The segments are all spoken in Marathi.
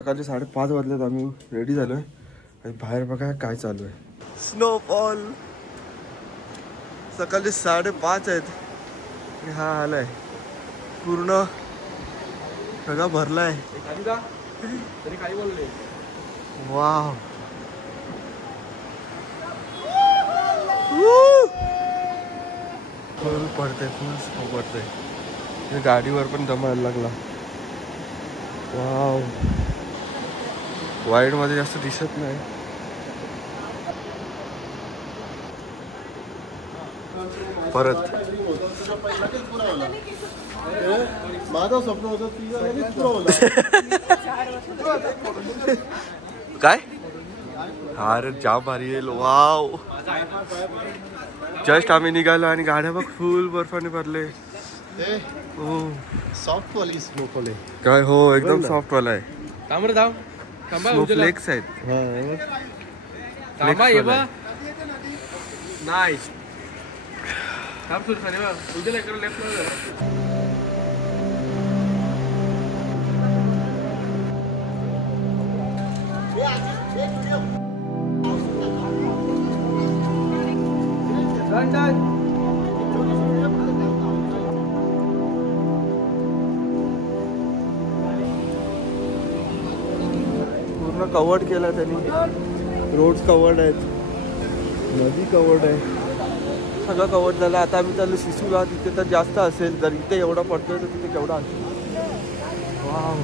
सकाळचे 5:30 वाजलेत. आम्ही रेडी झालोय आणि बाहेर बघा काय चालू आहे. स्नोफॉल. सकाळचे 5:30 आहेत. हा आलाय पूर्ण सगळा भरलाय. वाव. फुल पडते, फुल स्नो पडते. गाडीवर पण जमायला लागला. वाव. वाईड मध्ये जास्त दिसत नाही. परत माझं स्वप्न होतं काय. अरे जाम भारी आहे. वाव. जस्ट आम्ही निघालो आणि गाड्या बघ फुल बर्फाने भरले. सॉफ्ट वाली स्नोफॉल आहे काय. हो एकदम सॉफ्ट वाला आहे. फ्लेक्स आहेत. पूर्ण कवर्ड केला त्यांनी. रोड्स कवर्ड आहेत, नदी कवर्ड आहे, सगळं कवर्ड झालं. आता आम्ही चाललो शिसूला. तिथे तर जास्त असेल. जर इथे एवढा पडतोय तर तिथे केवढा असेल. वाव.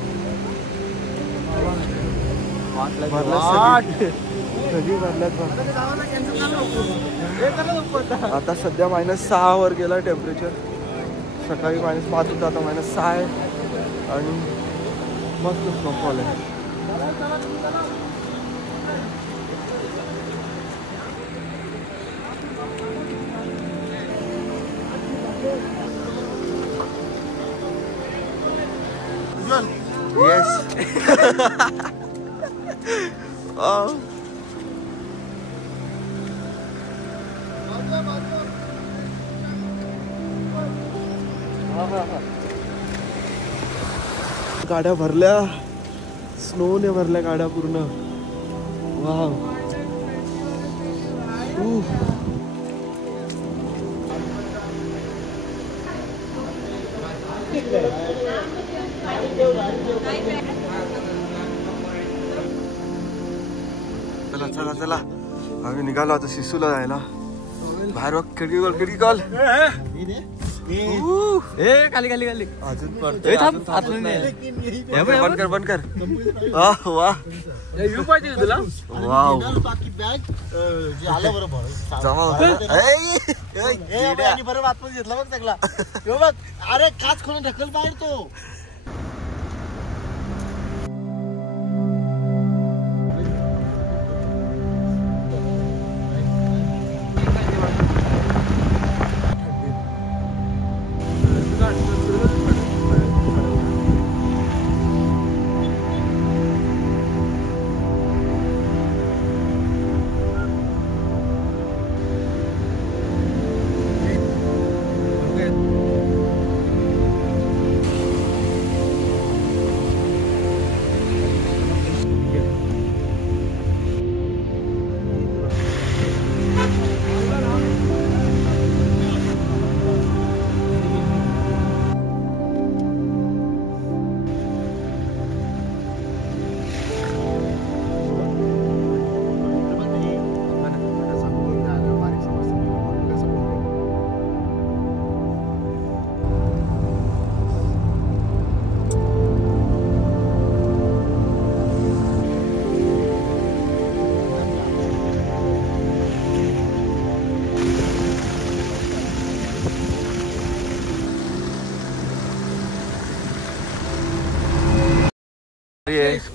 नदी भरल्यात. आता सध्या -6 वर गेला टेम्परेचर. सकाळी -5 होता, आता -6 आहे. आणि मस्त स्नोफॉल आहे. Yes. Oh. गाड्या भरल्या, स्नोने भरल्या गाड्या पूर्ण. वाव. चला चला चला. आम्ही निघालो आता शिसूला जायला. बाहेर बघ. खिडकी खोल, खिडकी खोल. खाली खाली खाली. अजून पण बंद कर, बंद कर. वाह वाह. वाव. जमा बरोबर आतमध्ये घेतला बघ सगळा. बघ. अरे काच खोलून ढकल बाहेर तो.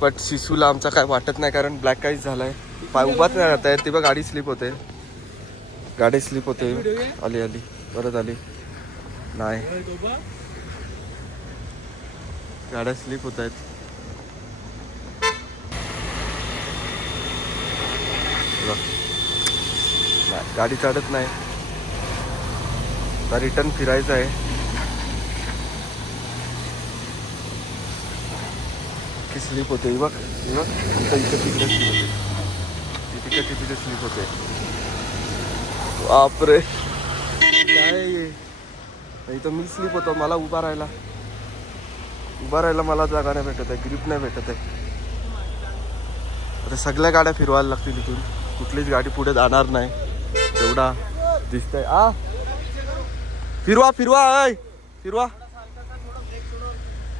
बट शिसूला आमचा काय वाटत नाही, कारण ब्लॅक आईस झालाय. पाय उभाच नाही राहत आहे. ते बघ गाडी स्लिप होते. गाडी स्लिप होते. आली आली परत आली. नाही, गाड्या स्लिप होत आहेत. गाडी चढत नाही. रिटर्न फिरायचं आहे. की स्लिप होते बघ इथं तिकडे स्लिप होते तिकडे स्लिप होते. बापरे काय इथं मी स्लिप होतो. मला उभा राहायला मला जागा नाही भेटत आहे, ग्रिप नाही भेटत आहे. आता सगळ्या गाड्या फिरवायला लागतील इथून, कुठलीच गाडी पुढे जाणार नाही एवढा दिसतंय.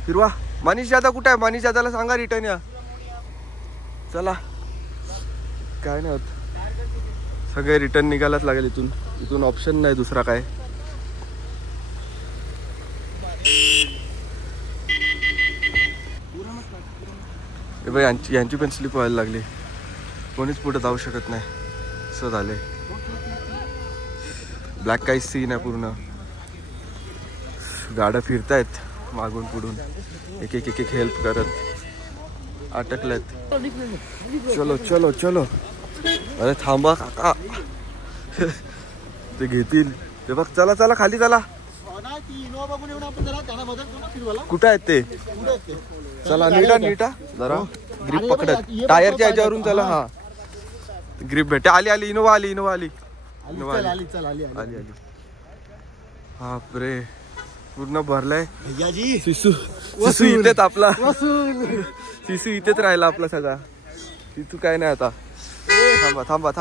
फिरवा मनीष दादा कुठे आहे? मनीष दादाला सांगा रिटर्न या. चला काय नाही होत, सगळे रिटर्न निघायलाच लागेल इथून ऑप्शन नाही दुसरा काय. बाई यांची पण स्लिप व्हायला लागली, कोणीच पुढे जाऊ शकत नाही असं झालंय. ब्लॅक काहीच सीन आहे पूर्ण, गाड्या फिरतायत मागून पुढून एक हेल्प करत. अटकलेत. चलो अरे थांबा काका ते घेतील ते बघ. चला खाली चला. कुठे आहेत ते? चला नीटा जरा ग्रिप पकडत टायरच्या ह्याच्यावरून. चला हा ग्रिप भेटे. आली इनोवा आली. बापरे पूर्ण भरलाय. सिसू इथेच आपला सिसू इथेच राहिला आपला सगळा. सिसू काय नाही आता. थांबा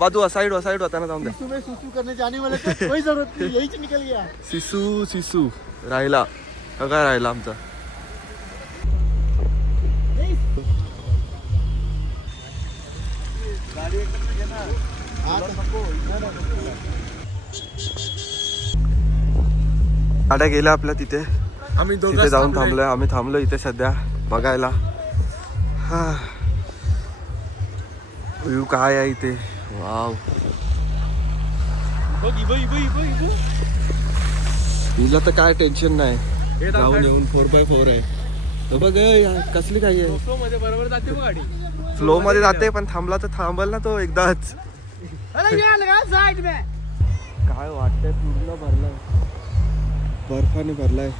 बाजू साइड होता ना. जाऊन द्या. सिसू राहिला सगळा राहिला आमचा. गाड्या गेल्या आपल्या तिथे जाऊन थांबलोय. आम्ही थांबलो इथे सध्या बघायला. व्ह्यू काय आहे इथे. वाव हिला तर काय टेन्शन नाही, जाऊन येऊन 4x4 आहे. तो बघ कसली काही आहे. फ्लो मध्ये जाते पण थांबला तर थांबल ना तो एकदाच. काय वाटतंय पूर्ण भरलाय, बर्फाने भरलाय.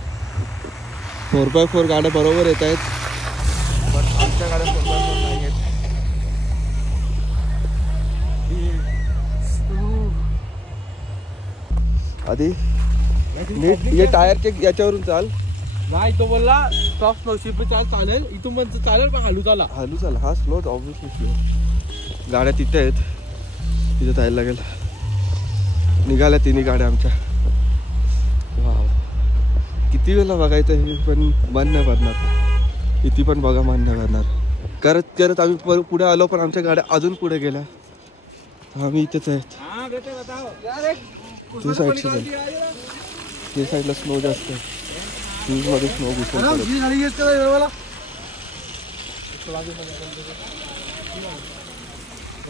4x4 गाड्या बरोबर येत आहेत पण आमच्या गाड्या 4x4 नाही आहेत. आधी नीट ये टायरचे याच्यावरून चाल. नाही तो बोलला टॉप स्लोशिप चालेल इथून पण चालेल पण हलू चाला. हा स्लो ऑब्विसली स्लो. गाड्या तिथे आहेत, तिथे जायला लागेल. निघाल्या तिन्ही गाड्या आमच्या. वाव किती वेळा बघायचं हे पण मन नाही भरणार. किती पण बघा मन नाही भरणार. करत आम्ही पुढे आलो पण आमच्या गाड्या अजून पुढे गेल्या. आम्ही इथेच आहेत. ते साईडला स्नो जास्त आहे. मध्ये स्नो घुसून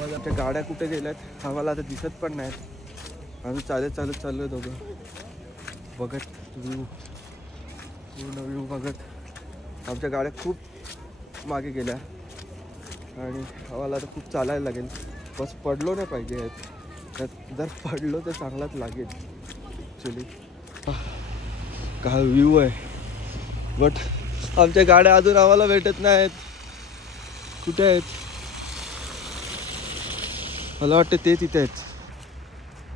आमच्या गाड्या कुठे गेल्यात आम्हाला आता दिसत पण नाहीत. आम्ही चालत चाललोय दोघं बघत व्ह्यू, पूर्ण व्ह्यू बघत. आमच्या गाड्या खूप मागे गेल्या आणि आम्हाला आता खूप चालायला लागेल. बस पडलो नाही पाहिजे. जर पडलो तर चांगलाच लागेल ॲक्च्युली. काय व्ह्यू आहे बट आमच्या गाड्या अजून आम्हाला भेटत नाहीत. कुठे आहेत? मला वाटतं ते तिथे आहेत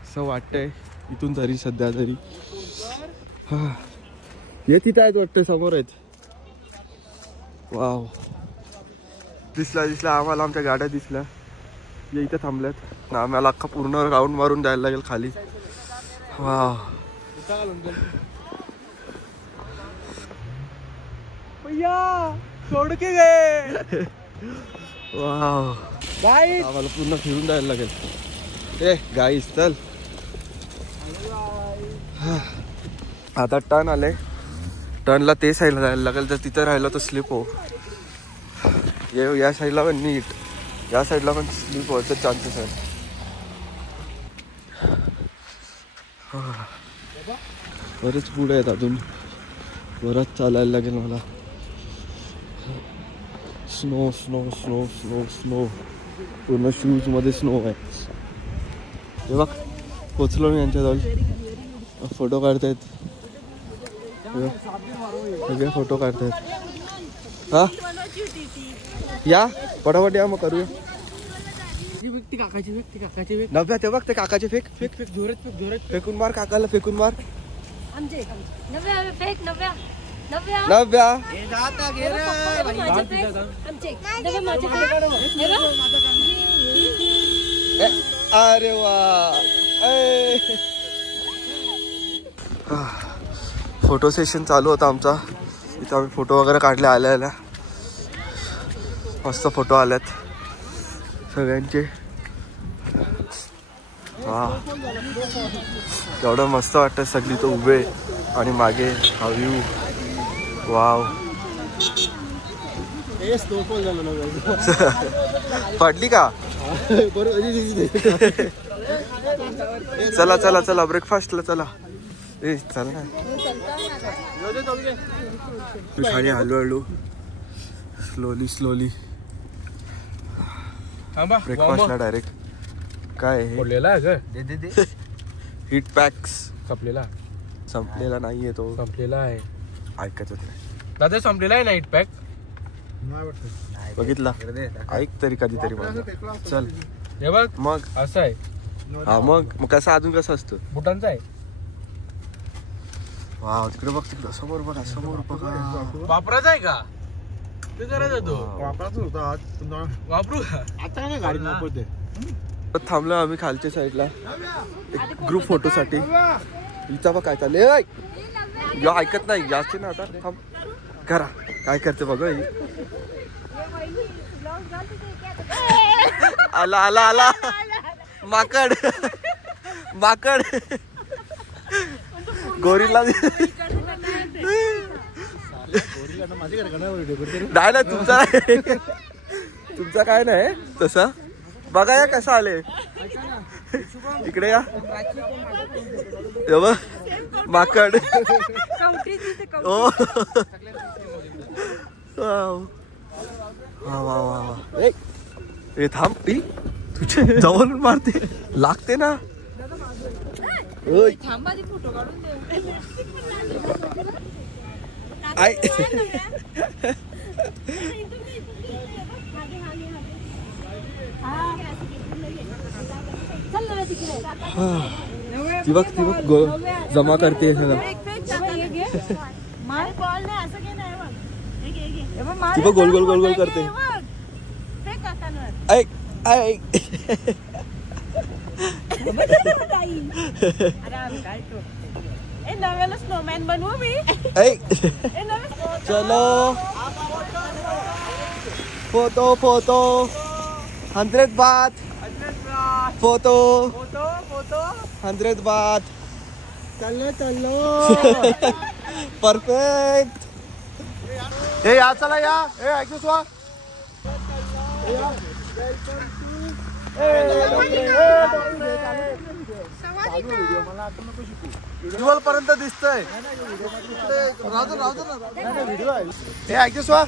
असं वाटतंय इथून तरी सध्या तरी. हे तिथे आहेत वाटतं, समोर आहेत. वाव दिसला आम्हाला. आमच्या गाड्या दिसल्या. ये इथे थांबल्यात. आम्हाला अख्खा पूर्ण राऊंड मारून जायला लागेल खाली. वाव सोड के गए. वाव आम्हाला पूर्ण फिरून जायला लागेल. ए गाईस चल. आता टर्न आले. टर्नला ते साईडला जायला लागेल. जर तिथं राहिलं तर स्लिप हो. या साईडला पण नीट, या साईडला पण स्लिप व्हायचं चान्सेस आहेत. बरेच पुढे आहेत अजून. बरंच चालायला लागेल मला. Snow snow snow snow snow पूर्ण शूज मध्ये स्नो आहे. हे बघ पोचलो मी यांच्याजवळ. फोटो काढतायत सगळे, फोटो काढतायत. हा या पटापट या मग करूया. काकाची नव्या ते बघ ते काकाचे फेक फेक फेक जोरात फेकून मार काकाला फेकून मार. नव्या अरे वा. फोटो सेशन चालू होता आमचा. इथं आम्ही फोटो वगैरे काढले आल्या मस्त फोटो आल्यात सगळ्यांचे. वा एवढं मस्त वाटतं सगळी तो उभे आणि मागे हा व्ह्यू. वाव पडली का. चला चला चला ब्रेकफास्टला चला. ए चल ना खाली हळूहळू स्लोली ब्रेकफास्टला डायरेक्ट. काय हिट पॅक्स संपलेला नाहीये तो. संपलेला आहे. ऐकायचं नाही दादा संपलेला आहे ना हिट पॅक. बघितला ऐक तरी कधीतरी मला. चल हे बघ मग असं आहे. हा मग कसं अजून कसं असतं. बुटांचा आहे. वाव तिकडे बघ तिकडे समोर बघा समोर बघा. वापरायचा आहे का ते करायचा तो. वापरायचा होता वापरू का आता नाही गाडी वापरते. थांबलो आम्ही खालच्या साईडला एक ग्रुप फोटो साठी. हिचा बघ काय चाललंय. या ऐकत नाही जास्त ना आता. थांब करा काय करते बघ. आला आला आला माकड माकड गोरीला. नाही ना तुमचा काय नाही तसा. बघा या कसं आले इकडे या. बघ माकड. ओ वा वा वा वा. ए थांब ती तुझ्या जवळून मारते लागते ना. आय ती बघ जमा करते सगळं. ती बघ गोल गोल गोल गोल करते. ऐक ऐक स्नोमॅन बनवू मी. चलो फोटो फोटो 100 बात. फोटो 100 बात. चलो परफेक्ट. हे या चला या. हे ऐकतोस वा. व्हिज्युअल पर्यंत दिसतंय. हे ऐकतोस वा.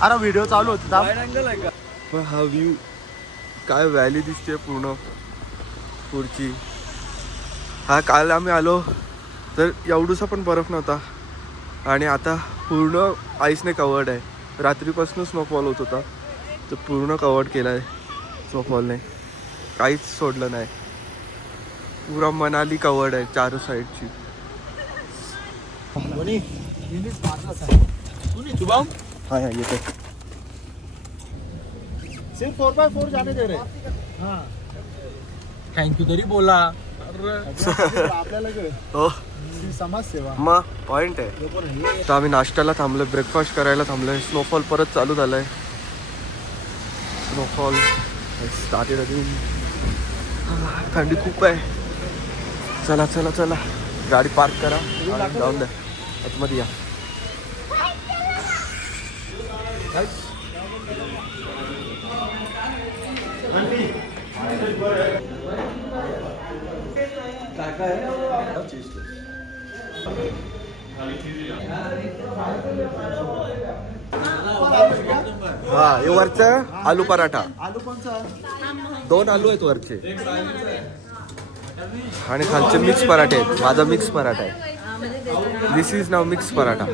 अरे व्हिडिओ चालू होता. हा व्ह्यू काय व्हॅली दिसते पूर्ण पुढची. हा काल आम्ही आलो तर एवढूसा पण बर्फ नव्हता आणि आता पूर्ण आईसने कवर्ड आहे. रात्रीपासून स्नोफॉल होत होता तर पूर्ण कवर्ड केला आहे स्नोफॉलने. काहीच सोडलं नाही. पुरा मनाली कवर्ड आहे चार साईडची. हा येते. सिर्फ 4x4 जाने दे रहे. थँक्यू तरी बोला. आपल्याला हो समाज सेवा मग पॉइंट आहे. तर आम्ही नाश्त्याला थांबलोय ब्रेकफास्ट करायला थांबलोय. स्नोफॉल परत चालू झालाय. स्नोफॉल स्टार्टेड अजून. थंडी खूप आहे. चला चला चला गाडी पार्क करा जाऊन द्या आतमध्ये या. हे वरचं आलू पराठा. आलू कोणचा 2 आलू आहेत वरचे आणि खालचे मिक्स पराठे आहेत. माझा मिक्स पराठा आहे. दिस इज नाव मिक्स पराठा.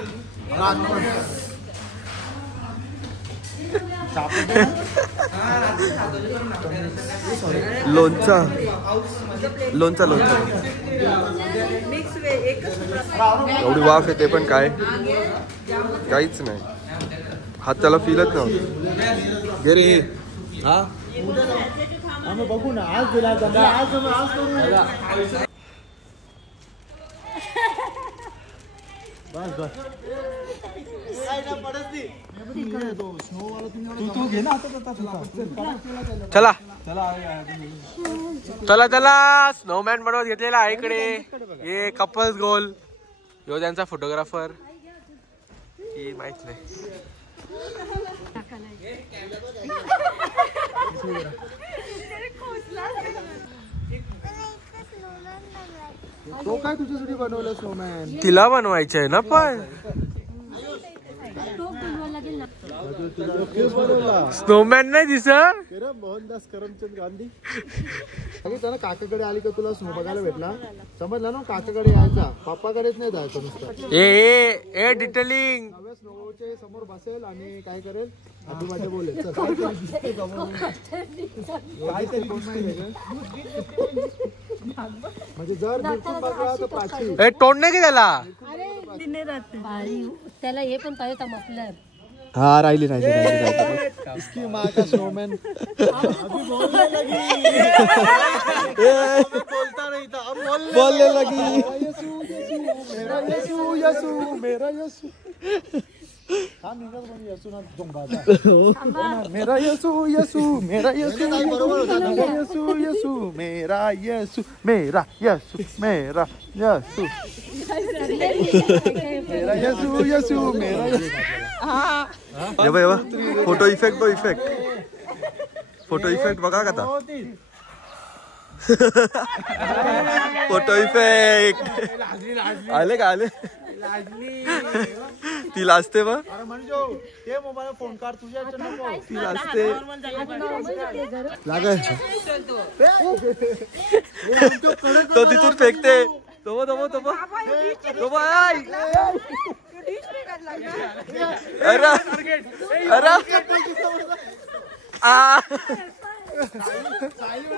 लोणचा लोणचा लोणचा एवढी वाफ येते पण काय काहीच नाही. हात त्याला फीलच नव्हतं. गे रे हा आम्ही बघू ना. आज दिला आज करू. बस बस तू घे ना. चला चला चला. स्नोमॅन बनवत घेतलेला आहे इकडे. हे कपल्स गोल. यो त्यांचा फोटोग्राफर की माहित नाही. तो काय तुझ्यासाठी बनवलं स्नोमॅन? तिला बनवायचं आहे ना पण स्नोमॅन नाही दिसत. मोहनदास करमचंद गांधी. त्यानं काकाकडे आली का तुला स्नो बघायला भेटला. समजला ना. काकाकडे यायचा पप्पाकडेच नाही जायचं नुसतं. ए डिटेलिंग. नव्या स्नोच्या समोर बसेल आणि काय करेल आजूबाजू बोलेल. म्हणजे जर बिलकुल बघा तर प्राची ए तोंड नाही की त्याला. त्याला हे पण पाहिजे होता मफलर. हा राहिली इसकी माँ का स्नोमैन बोलता नहीं था अब बोलने लगी. मेरा यसू यसू मेरा यसू. मेरा यसू यसू मेरा यसू मेरा यसू यसू मेरा यसू मेरा यसू मेरा यसू मेरा यसू यसू मेरा फोटो इफेक्ट फोटो इफेक्ट बघा का आता. फोटो इफेक्ट आले का आले. ती लाजते बघ. अरे म्हणजे ते मोबाईल फोन काढ तुझ्या नको. ती लाजते लागल. तो तिथून फेकते.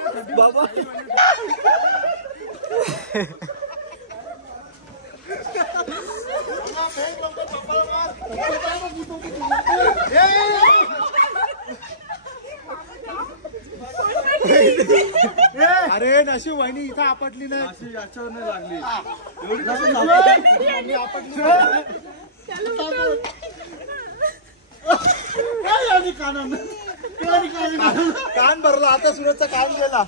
अरे बाबा अरे नशीब वहिनी इथं आपटली नाही. याच्यावर नाही लागली. कान भरला आता. सुरतचा कान गेला.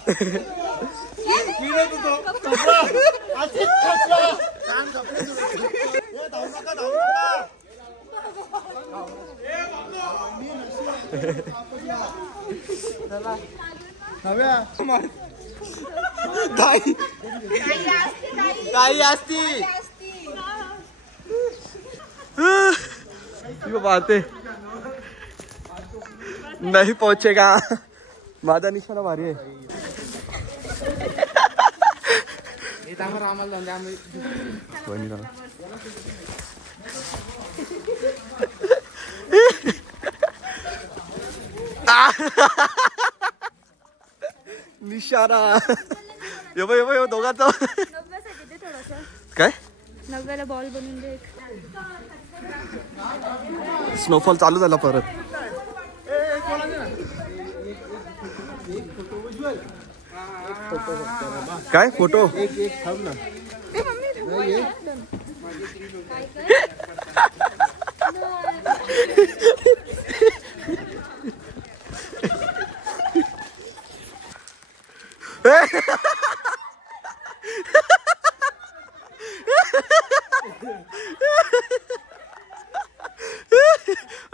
काही असती बाते नहीं पहुंचेगा. माझा निशाणा भारी आहे. निशाणा यो दोघांचा काय. नव्याला बॉल बनवून दे. स्नोफॉल चालू झाला परत. काय फोटो एक थांब ना.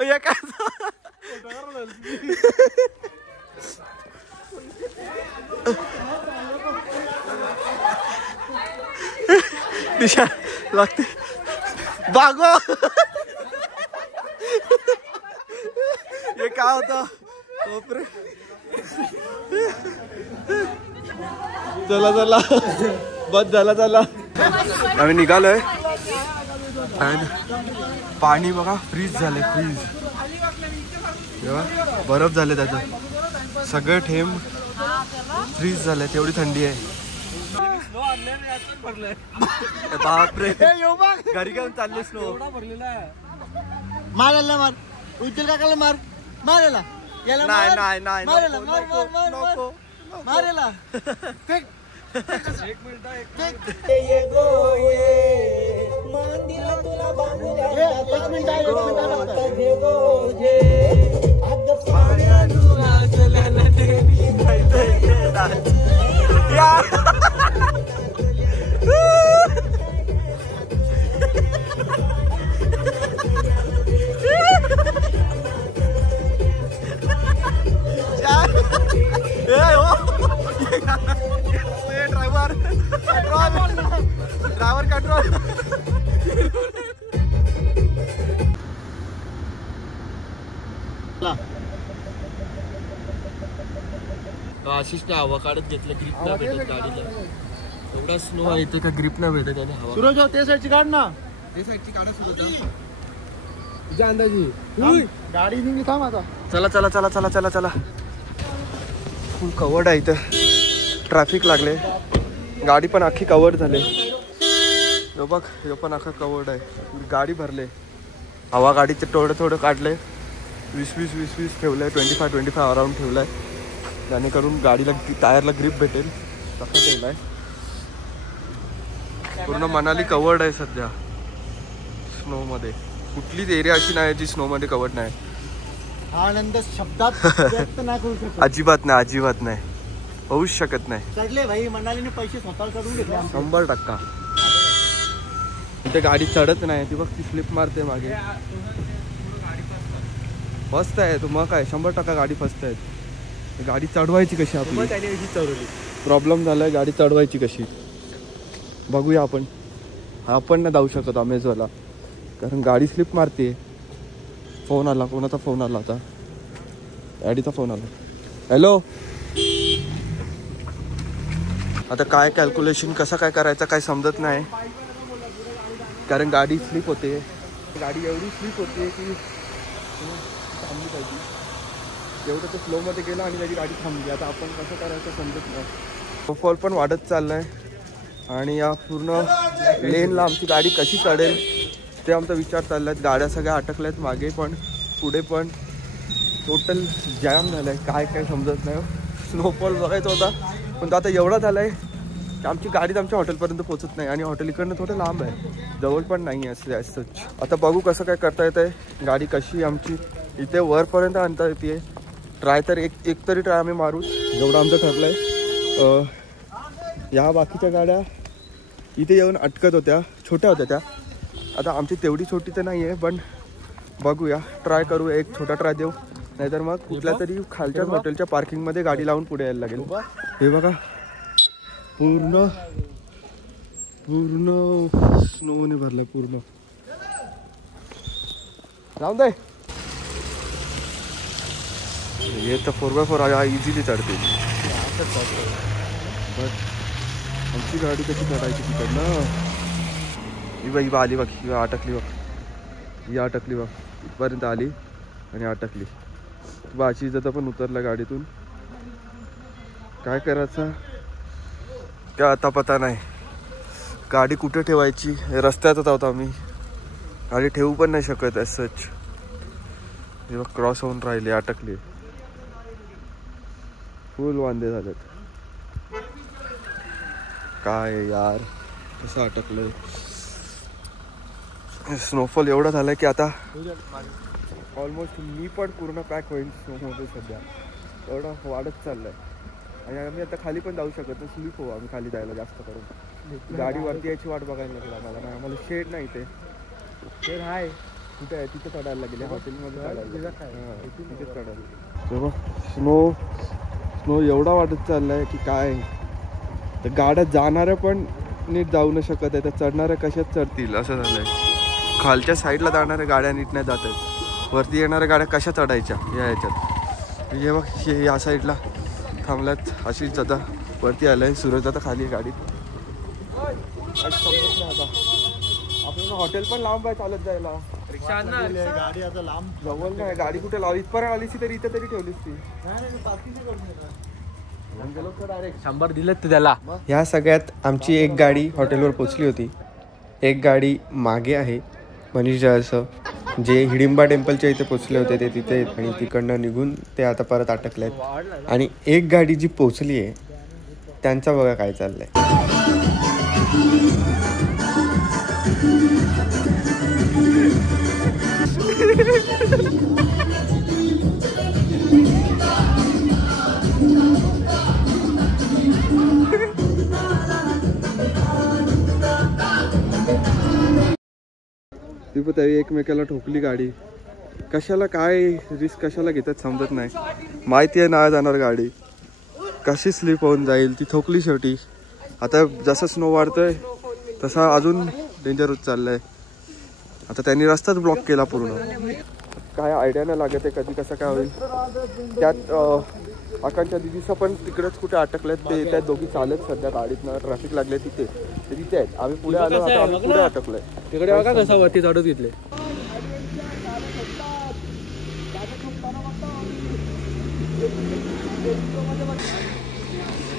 या काय दिशा लागते बागो. हे काय काय होता बापरे. चला चला बस झाला चला. आम्ही निघालोय. पाणी बघा फ्रीज झालंय फ्रीज. बरफ झाले त्याचं सगळे थेंब फ्रीज झाले तेवढी थंडी आहे. बापरे घरी घेऊन चालले स्नो. मारायला मार उचल काकाला मार मारायला याला नाही नाही नाही मारायला नको, मार मार मार नको, मार मारायला फेक. Driver control. आशिष ने हवा काढत घेतलं ग्रिप नाही भेटत गाडीला. एवढा स्नो आहे इथे का ग्रिप नाही भेटत त्याने हवा. सूरज ते साईडची काढ ना. ते साईडची काढा सुरू. तुझ्या अंदाजी गाडी निघली थांब आता. चला चला चला चला चला चला. फुल कवर्ड आहे इथं. ट्रॅफिक लागले. गाडी पण अख्खी कवर्ड झाले. बघ हे पण अख्खा कवर्ड आहे. गाडी भरले. हवा गाडीचे थोडं थोडं काढले. 20 ठेवलंय. 25 अराउंड ठेवलाय जेणेकरून गाडीला टायरला ग्रिप भेटेल तसं ठेवलाय. पूर्ण मनाली कवर्ड आहे सध्या स्नो मध्ये. कुठलीच एरिया अशी नाही जी स्नो मध्ये कवर्ड नाही. आनंद शब्दात व्यक्त नाही करू शकत. अजिबात नाही अजिबात नाही होऊच शकत नाही. चढले भाई मनालीने पैसे स्वतः चढून घेतले. 100%. इथे गाडी चढत नाही ती बघ ती स्लिप मारते मागे. फस्त आहे तू मग काय 100% गाडी फस्त आहे. गाडी चढवायची कशी आपली प्रॉब्लेम झालाय. गाडी चढवायची कशी बघूया आपण. आपण नाही जाऊ शकत अमेझॉनला कारण गाडी स्लिप मारते. फोन आला. कोणाचा फोन आला आता. गाडीचा फोन आला. हॅलो. आता काय कॅल्क्युलेशन कसं काय करायचं काय समजत नाही कारण गाडी स्लिप होते. गाडी एवढी स्लिप होते की थांबली पाहिजे. एवढं तर स्लोमध्ये गेला आणि त्याची गाडी थांबली. आता आपण कसं करायचं समजत नाही. स्नोफॉल पण वाढत चाललाय आणि या पूर्ण लेनला आमची गाडी कशी चढेल ते आमचा विचार चाललाय. गाड्या सगळ्या अटकल्यात मागे पण पुढे पण. टोटल जॅम झालाय. काय काय समजत नाही. स्नोफॉल बघायचा होता पण आता एवढा झालाय की आमची गाडीच आमच्या हॉटेलपर्यंत पोहोचत नाही आणि हॉटेल इकडनं थोडं लांब आहे. जवळ पण नाही आहे असं. आता बघू कसं काय करता येत आहे. गाडी कशी आमची इथे वरपर्यंत आणता येते. ट्राय तर एक तरी ट्राय आम्ही मारू जेवढं आमचं ठरलं आहे. या बाकीच्या गाड्या इथे येऊन अटकत होत्या. छोट्या होत्या त्या. आता आमची तेवढी छोटी तर नाही आहे पण बघूया ट्राय करू. एक छोटा ट्राय देऊ नाहीतर मग कुठल्या तरी खालच्या हॉटेलच्या पार्किंगमध्ये गाडी लावून पुढे यायला लागेल. हे बघा पूर्ण पूर्ण स्नोने भरला पूर्ण. जाऊन दे. ये तर 4x4 इझिली चढते. आमची गाडी कशी चढायची तिकडनं. ही बा आली बघ. ही अटकली बघ. ही अटकली बघ. इथपर्यंत आली आणि अटकली. बाची इज्जत पण उतरला गाडीतून. काय करायचं काय आता पता नाही. गाडी कुठे ठेवायची रस्त्यातच आहोत आम्ही. गाडी ठेवू पण नाही शकत ॲज सच. हे बघ क्रॉस होऊन राहिले अटकली. फुल वांदे झालेत. काय यार कसं अटकलंय. स्नोफॉल एवढा झालाय की आता ऑलमोस्ट मी पण पूर्ण पॅक होईल स्नोमध्ये सध्या. एवढा वाढत चाललाय आणि आम्ही आता खाली पण जाऊ शकत नाही. स्लीप हो आम्ही खाली जायला जास्त करून. गाडी वरती यायची वाट बघायला लागेल आम्हाला. नाही आम्हाला शेड नाही इथे. शेड आहे कुठे आहे तिथे चढायला लागेल. हॉटेलमध्ये चढायला तिथे चढायला. तेव्हा स्नो एवढा वाढत चाललाय की काय. तर गाड्या जाणाऱ्या पण नीट जाऊ नाही शकत आहे. त्या चढणाऱ्या कशात चढतील असं झालंय. खालच्या साईडला जाणाऱ्या गाड्या नीट नाही जात आहेत. वरती येणाऱ्या गाड्या कशा चढायच्या या ह्याच्यात. हे बघ हे या साईडला थांबल्यात. अशीच आता वरती आलंय. सूरज आता खाली आहे गाडीत. आपल्याला हॉटेल पण लांब आहे चालत जायला. गाडी आता लांब जवळ नाही. गाडी कुठे लावली इथपर्यंत आलीस तरी इथे तरी ठेवलीस ती. 100 दिलेत त्याला. ह्या सगळ्यात आमची एक गाडी हॉटेलवर पोचली होती. एक गाडी मागे आहे मनीष जळसं जे हिडिंबा टेम्पलच्या इथे पोचले होते ते तिथे आणि तिकडनं निघून ते आता परत अटकलेत. आणि एक गाडी जी पोचली आहे त्यांचं बघा काय चाललंय. त्यावेळी एकमेकाला ठोकली गाडी. कशाला काय रिस्क कशाला घेतात समजत नाही. माहिती आहे ना जाणार गाडी कशी स्लिप होऊन जाईल. ती ठोकली शेवटी. आता जसं स्नो वाढतोय तसा अजून डेंजर होत चाललंय. आता त्यांनी रस्ताच ब्लॉक केला पूर्ण. काय आयडिया नाही लागत आहे कधी कसं काय होईल. त्यात आकांक्षा दिदीचं पण तिकडेच कुठे अटकलेत. ते त्या दोघी चालत सध्या गाडीतनं ट्रॅफिक लागले तिथे तिथे आहेत. आम्ही पुढे आलो आता आम्ही पुढे अटकलोय. तिकडे बघा कसा वरती चढत घेतले.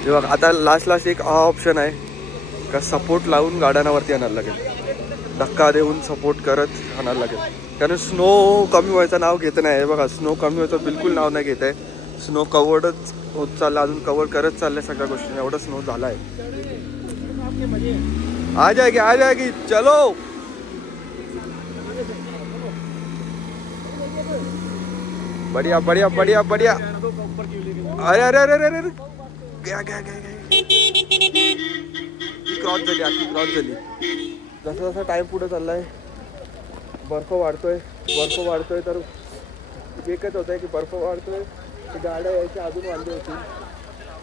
ते बघ आता लास्ट एक हा ऑप्शन आहे का सपोर्ट लावून गाड्यांना वरती आणायला लागेल. धक्का देऊन सपोर्ट करत आणायला लागेल. कारण स्नो कमी व्हायचं नाव घेत नाही. बघा स्नो कमी व्हायचं बिलकुल नाव नाही घेत आहे. स्नो कवर्डच होत चाललं. अजून कव्हर करत चाललंय सगळ्या गोष्टी. एवढा स्नो झाला आहे. आ जाएगी चलो. बढ़िया बढ़िया बढ़िया बढ़िया. अरे अरे अरे अरे अरे गया क्रॉस झाली. आखी क्रॉस झाली. जसा जसा टाइम पुढे चाललाय बर्फ वाढतोय तर एकच होत आहे की बर्फ वाढतोय की गाड्या यायच्या अजून वाढली होती.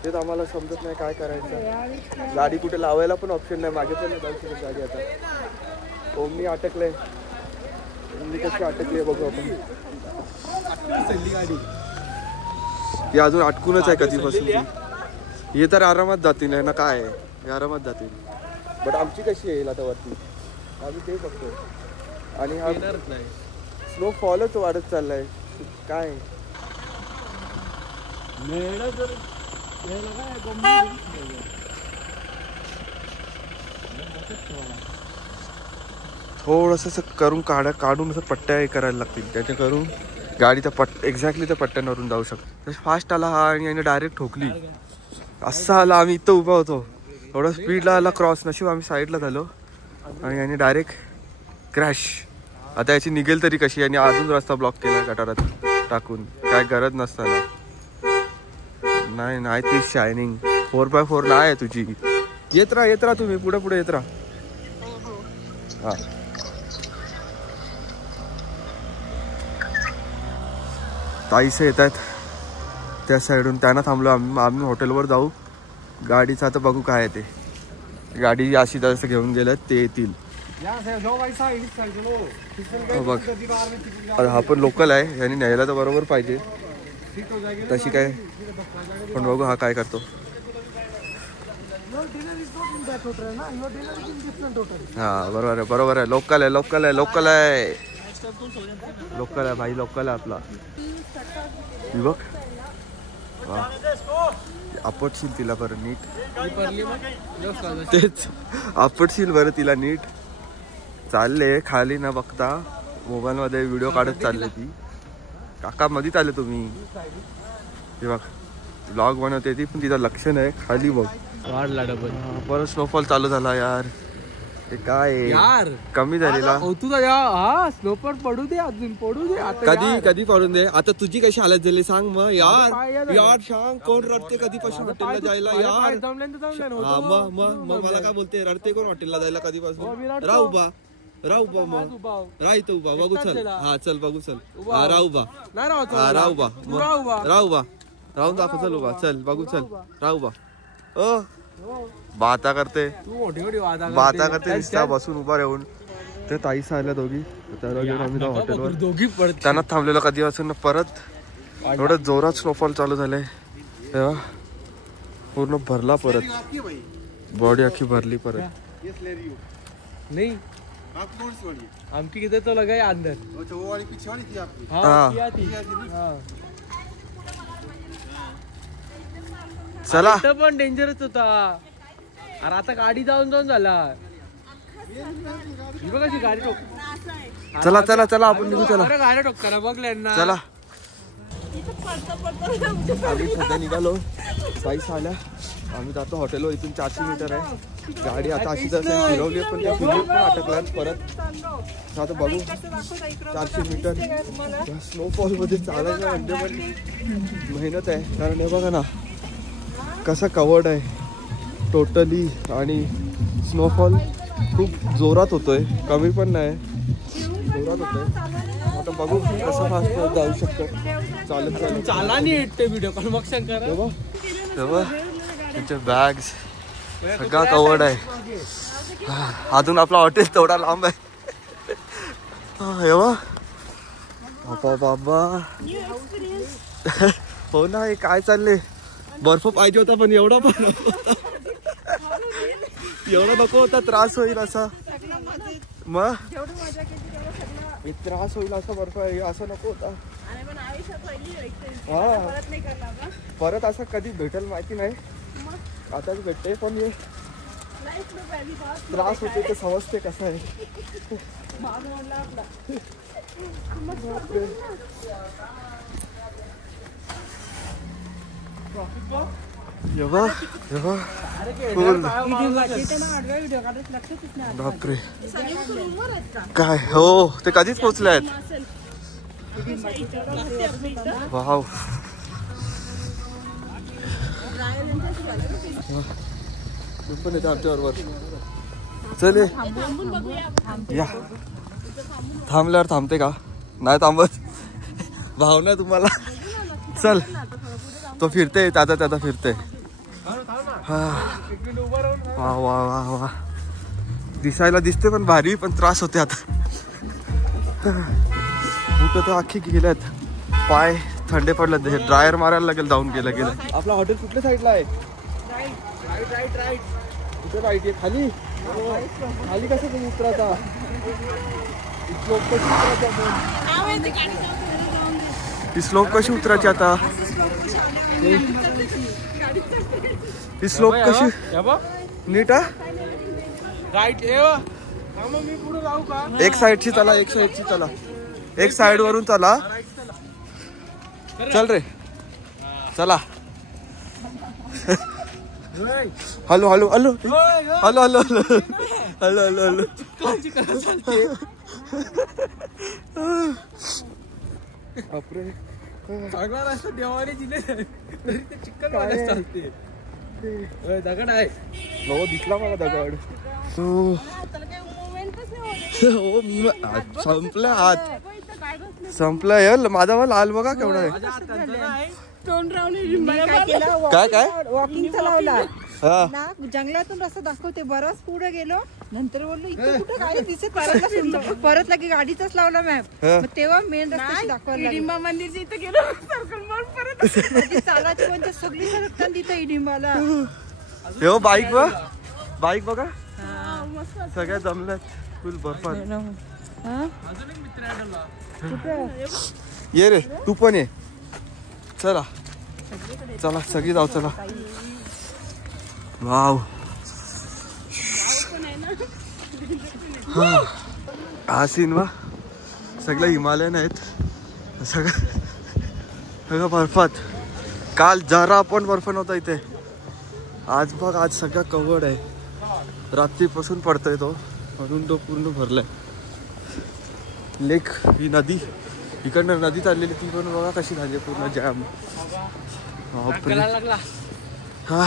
तेच आम्हाला समजत नाही काय करायचं. गाडी कुठे लावायला पण ऑप्शन नाही. मागे पण नाही जाऊ शकत गाडी. आता ओमनी अटकलंय. ओमनी कशी अटकली बघू आपण. गाडी ती अजून अटकूनच आहे कधीपासून. हे तर आरामात जातील ना काय हे आरामात जातील. बट आमची कशी येईल आता वरती आम्ही ते बघतो. आणि हा स्नोफॉलच वाढत चाललाय काय. थोडंसं करून काढून असं पट्ट्या हे करायला लागतील. त्याच्या करून गाडी त्या एक्झॅक्टली त्या पट्ट्यांवरून जाऊ शकतो. फास्ट आला हा आणि याने डायरेक्ट ठोकली. असा आला. आम्ही इथं उभा होतो. एवढा स्पीडला आला क्रॉस. नशीब आम्ही साईडला झालो आणि याने डायरेक्ट क्रॅश. आता याची निघेल तरी कशी. याने अजून रस्ता ब्लॉक केला गटारात टाकून. काय गरज नसताना. नाही ती शायनिंग 4x4 नाही आहे तुझी. येत राहा तुम्ही पुढे येत राहा. हा ताईसे येत आहेत त्या साईडून. त्यांना थांबलो आम्ही हॉटेलवर जाऊ. गाडीचं आता बघू काय आहे ते. गाडी अशी तसं घेऊन गेल्यात ते येतील. बघ हा पण लोकल आहे. यांनी न्यायला तर बरोबर पाहिजे तशी काय. पण बघू हा काय करतो. हा बरोबर आहे. लोकल आहे भाई. लोकल आहे आपला. बघ आपटशील तिला बरं नीट. तेच आपटशील बरं तिला नीट. चालले खाली न बघता मोबाईल मध्ये व्हिडिओ काढत चालले ती. काका मधीच आले तुम्ही. ते बघ ब्लॉग बनवते ती पण तिचं लक्ष नाही. खाली बघ वाढला डबल. परत स्नोफॉल चालू झाला यार. ते काय यार कमी झालेला. हा स्नोफॉल पडू दे अजून पडू दे. कधी पडून दे. आता तुझी कशी हालत झाली सांग मग यार सांग. कोण रडते कधीपासून हॉटेलला जायला यार. मग मला काय बोलते रडते कोण हॉटेलला जायला कधीपासून. राहू बा मग राहतो उभा बघू चल. हा चल बघू चल. हा राहू बा राहून दाखव. चल उभा चल बघू चल. राहू बा बाता करते दिसता बसून उभा राहून. त्या ताईस आल्या दोघी, त्याला घेऊन आम्ही जाऊ हॉटेलवर. दोघी पडत त्यांना थांबलेलं कधीपासून परत एवढं जोरात स्नोफॉल चालू झालंय तेव्हा पूर्ण भरला परत, बॉडी अख्खी भरली परत. नहीं आमकी किधर तो लगा है अंदर. हाँ. हाँ किया थी. हाँ. चला तो पण डेंजरच होता. अरे आता गाडी जाऊन जाऊन झाला. ही बघ कशी गाडी ठोक. चला चला चला आपण निघू. चला अरे गाडी ठोकताना बघल्यांना. चला आम्ही सध्या निघालो, बाईस आल्या, आम्ही जातो हॉटेलवर. इथून 400 मीटर आहे. गाडी आता अशीच असेल, फिरवली पण त्या फिरवली पण अटकल्या परत. आता बघू 400 मीटर स्नोफॉल मध्ये चालायचं म्हणजे पण मेहनत आहे. कारण हे बघा ना कसा कवर्ड आहे टोटली, आणि स्नोफॉल खूप जोरात होतोय, कमी पण नाही, जोरात होतोय. आता बघू कसं फास्ट जाऊ शकतो. चालत चालत चाला नाही येते व्हिडिओ कॉल मग शंकर. त्यांचे बॅग्स सगळा कवर्ड आहे. अजून आपला हॉटेल तेवढा लांब आहे. बाबा बाबा हो ना, हे काय चालले. बर्फ पाहिजे होता पण एवढा पण एवढा नको होता, त्रास होईल असा. मग त्रास होईल असा बर्फ आहे, असं नको होता. हा परत असं कधी भेटेल माहिती नाही, आताच भेटते पण हे त्रास होते ते समजते कसं आहे. बापरे काय हो, ते कधीच पोहोचले आहेत. वाव पण येते आमच्या बरोबर. चल या, थांबल्यावर थांबते का नाही थांबत, भावना तुम्हाला. चल तो फिरते, त्याचा फिरते. वा वा वा वा, दिसायला दिसते पण भारी, पण त्रास होते. आता बुट तर अख्खी गेल्यात, पाय थंडे पडले, ड्रायर मारायला लागेल जाऊन. गेलं आपला हॉटेल कुठल्या साईडला आहे. कुठे राईट आहे, खाली खाली कसं तुम्ही उतरायचा. ही स्लोप कशी उतरायची आता, ही स्लोप कशी नीट राईट. मी पुढे जाऊ का. एक साईडची चला, एक साईडची चला, एक साईड वरून चला. चल रे चला. Hello hello hello hello hello hello hello hello. बापरे चांगला रस्ता देवाने दिले तरी ते चिकन वाले चालते. दगड आहे. हो दिसला मला दगड. संपलं हात, संपलं. यार माझा वा लाल बघा केवढा आहे. काय काय वॉकिंगचा लावला हा ना, जंगलातून रस्ता दाखवते. बराच पुढे गेलो, नंतर बोललो इथे कुठं काय दिसत, परत सोडलो, परत लगे गाडीचाच लावला मॅप. मग तेव्हा मेन रस्त्याची दाखवायला इडिंबा मंदिरच्या इथे गेलो, सर्कल मारून परत चालाची म्हणजे सगळी सरकतात तिथं इडिंबाला. हो बाईक बघ, बाईक बघा सगळ्या जमल्यात फुल बर्फात. ये रे तू पण ये. चला चला सगळी जाऊ. चला वाव, हा सीन वा. सगळं हिमालयन आहेत, सगळं बर्फात. काल जरा पण बर्फ नव्हता इथे. आज बघ, आज सगळा कवर्ड आहे. रात्रीपासून पडतोय तो, म्हणून तो पूर्ण भरलाय. लेक ही नदी इकडनं नदी चाललेली, ती पण बघा कशी झाली पूर्ण जॅम. हा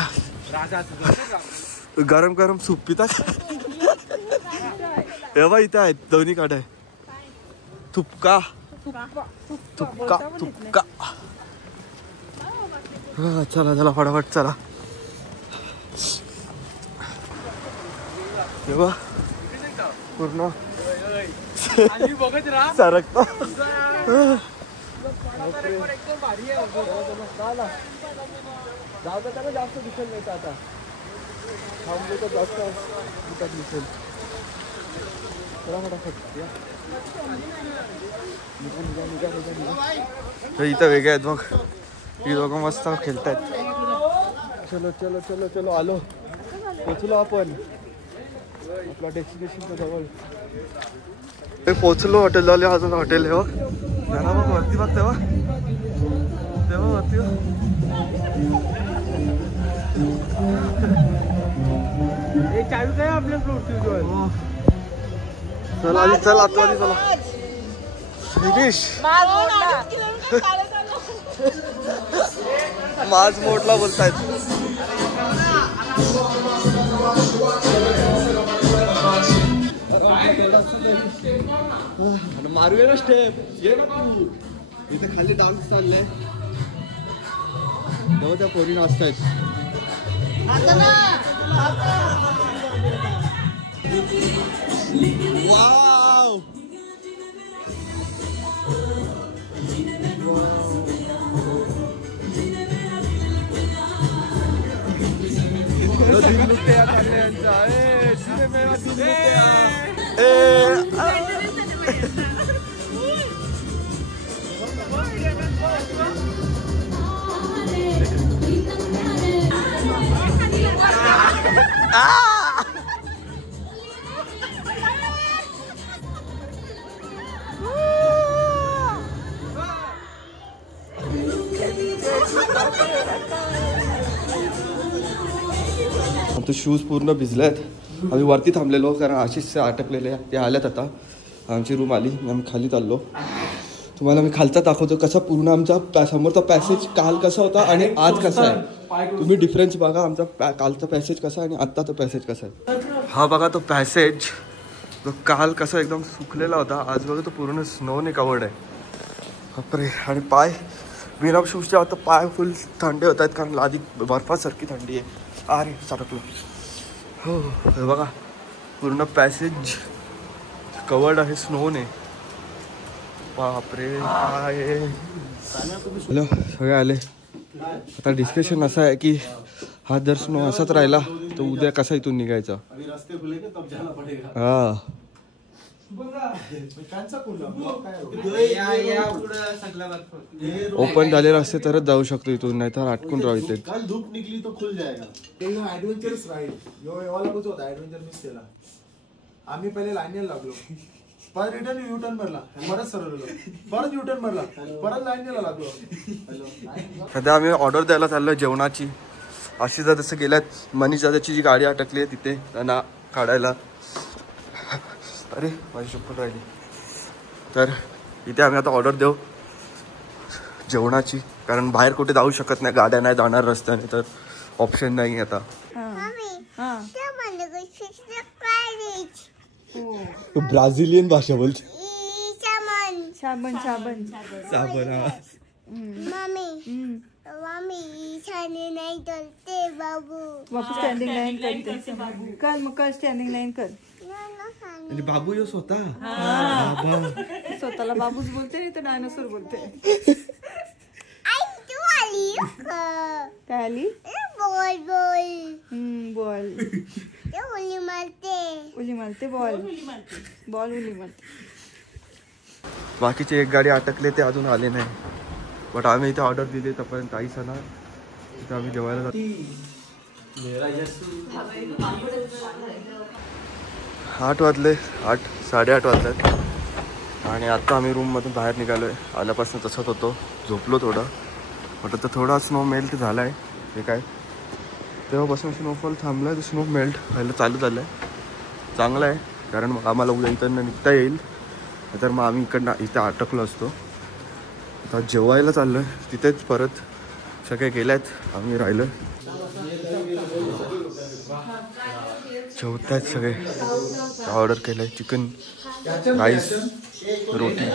गरम गरम सूप पिता. तेव्हा इथं आहेत दोन्ही कडे. थुपका थुपका थुपका. हा चला चला फटाफट चला. तेव्हा पूर्ण आणि बघत राहा सरकतो. एकदम भारी आहे. जाऊ तर त्याला जास्त दिसेल नाही आता थांबले तर जास्त दिसत दिसेल. इथं वेगळे आहेत बघ. ही दोघं मस्त खेळतायत. चलो चलो चलो चलो आलो पोचलो आपण आपल्या डेस्टिनेशनच्या जवळ. पोचलो हॉटेल झाले. अजून हॉटेल आहे त्याला मग वरती बघ तेव्हा तेव्हा वरती चालू काय आपल्या फ्लोर. चला आधी चल आतमध्ये चला. फिनिश माझ मोठला बोलतायत. मारूया ना स्टेप. ये ना तू इथे खाली डान्स चाललाय तेव्हा त्या पोरी नाचतायत. वाव दिन लुट्या चालले यांचा. आमचे शूज पूर्ण भिजलेत. आम्ही वरती थांबलेलो कारण आशिष अटकलेले ते आल्यात. आता आमची रूम आली आम्ही खाली चाललो. तुम्हाला मी खालचा दाखवतो कसा पूर्ण आमचा समोरचा पॅसेज काल कसा होता आणि आज कसा आहे. तुम्ही डिफरन्स बघा आमचा कालचा पॅसेज कसा आणि आत्ताचा पॅसेज कसा आहे. हा बघा तो पॅसेज तो काल कसा एकदम सुकलेला होता. आज बघा तो पूर्ण स्नोने कवर्ड आहे. बापरे. आणि पाय बिना शूजच्या आता पाय फुल थंडे होत आहेत कारण आधी बर्फासारखी थंडी आहे. अरे सरकलो. हो हे बघा पूर्ण पॅसेज कवर्ड आहे स्नोने. बापरे काय. हॅलो सगळे आले. आता डिस्कशन असं आहे की हा जर स्नो असाच राहिला तर उद्या कसा इथून निघायचा. हा ओपन झालेला असते तरच जाऊ शकतो इथून नाही तर अटकून राहू इथे. कल धूप निकली तो खुल जाएगा. ऍडव्हेंचरस राईड वाला कुछ होता ऍडव्हेंचर मिस केला. आम्ही पहिले लाईनीला लागलो परत रिटर्न युटर्न भरला परत सरळलो परत युटर्न भरला परत लाईनीला लागलो. सध्या आम्ही ऑर्डर द्यायला चाललोय जेवणाची. आशिषदा तसं गेल्यात मनीषा त्याची जी गाडी अटकली आहे तिथे त्यांना काढायला. अरे माझी चप्पल राहिली. तर इथे आम्ही आता ऑर्डर देऊ जेवणाची कारण बाहेर कुठे जाऊ शकत नाही. गाड्या नाही जाणार रस्त्याने तर ऑप्शन नाही आता. ब्राझिलियन भाषा बोलते. साबण साबण साबण. बापू स्टँडिंग लाईन करते. कर मग कर स्टँडिंग लाईन कर. म्हणजे बाबू यो स्वतः स्वतःला बाबूच बोलते नाही तर डायनोसॉर बोलते. काय आली. बॉल उली मारते. बॉल उली मारते. बाकीचे एक गाडी अटकले ते अजून आले नाही. बट आम्ही इथे ऑर्डर दिली तोपर्यंत आई सणा इथे आम्ही जेवायला जातो. 8 वाजले 8-8:30 वाजतात आणि आता आम्ही रूममधून बाहेर निघालो आहे. आल्यापासून तसंच होतो झोपलो थोडं. बट आता थोडा स्नो मेल्ट झाला आहे. हे काय तेव्हापासून स्नोफॉल थांबला आहे तर स्नो मेल्ट व्हायला चालू झालं आहे. चांगलं आहे कारण मग आम्हाला उद्या इकडनं निघता येईल. तर मग आम्ही इकडनं इथे अटकलो असतो. आता जेवायला चाललो आहे तिथेच परत सगळे गेले आहेत आम्ही राहिलो. जेवत आहेत सगळे. ऑर्डर केलं आहे चिकन राईस रोटी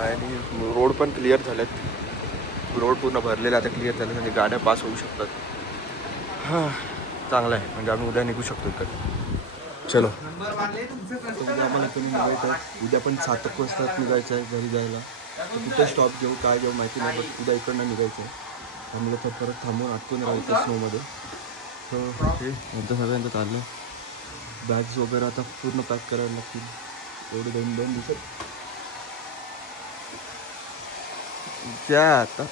आणि रोड पण क्लिअर झालेत. रोड पूर्ण भरलेला आता क्लिअर झाले म्हणजे गाड्या पास होऊ शकतात. हां चांगलं आहे म्हणजे आम्ही उद्या निघू शकतो इकडे. चलो उद्या आम्हाला तुम्ही निघायचं आहे. उद्या पण 7 वाजता निघायचं आहे घरी जायला. कुठे स्टॉप घेऊ काय घेऊ माहिती नाही पण उद्या इकडनं निघायचं आहे. आम्हाला तर परत थांबून आटकून राहायचं स्नोमध्ये. तर हे यांचं सगळ्यांचं चाललं. बॅग्स वगैरे आता पूर्ण पॅक करायला लागतील एवढे 2 दिवसात. ज्या आता